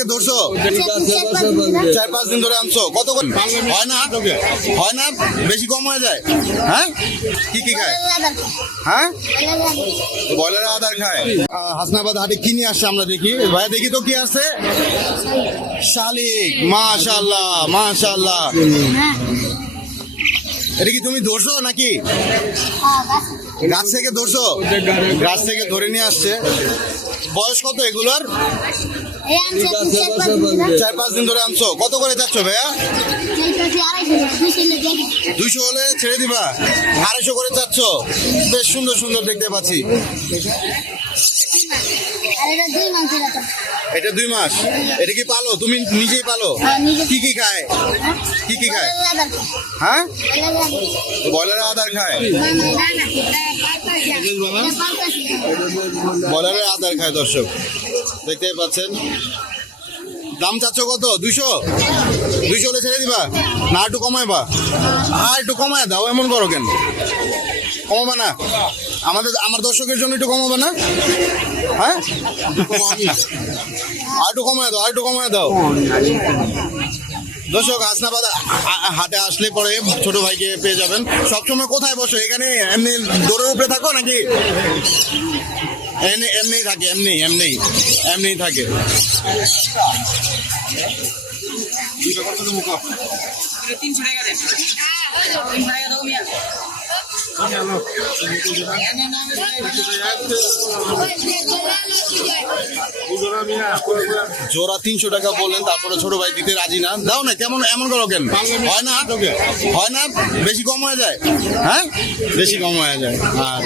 থেকে ধরছো? 4-5 দিন ধরে আনছো। কত করে হয় না? হয় না? বেশি কম হয়ে যায়? হ্যাঁ, কি কি খায়? হ্যাঁ, ব্রয়লারের আদার খায়। হাসনাবাদ হাটে কি নিয়ে আসছে আমরা দেখি। ভাইয়া দেখি তো কি আছে। শালিক, মাশাআল্লাহ মাশাআল্লাহ। এটা কি তুমি ধরছো নাকি? গাছ থেকে ধরছো? গাছ থেকে ধরে নিয়ে আসছে। বয়স কত এগুলোর? 4-5 দিন ধরে আনছো। কত করে যাচ্ছ ভাইয়া? 200 হলে ছেড়ে দিবা? 250 করে চাচ্ছ। বেশ সুন্দর সুন্দর দেখতে পাচ্ছি। এটা 2 মাস। এটা কি পালো? তুমি নিজেই পালো? কি কি খায়? কি কি খায়? হ্যাঁ, ব্রয়লারের আদার খায়। ব্রয়লারের আদার খায় দর্শক, দেখতে পাচ্ছেন। দাম চাচ্ছ কত? 200 হলে ছেড়ে দিবা না একটু কমাইবা? একটু কমায় দাও, এমন করো কেন? কমাবা না? আমার দর্শকের জন্য একটু কমাবে না? হ্যাঁ, আর একটু কমায় দাও। দর্শক, হাসনাবাদ হাটে আসলে পরে ছোট ভাইকে পেয়ে যাবেন। সবসময় কোথায় বসো? এখানে এমনি দৌড়ের উপরে থাকো নাকি? এমনি থাকে, এমনি থাকে। জোড়া 300 টাকা বললেন, তারপরে ছোট ভাই দিতে রাজি না। দাও না, কেমন এমন করো কেন? হয় না? হয় না? বেশি কম হয়ে যায়? হ্যাঁ, বেশি কম হয়ে যায়। আর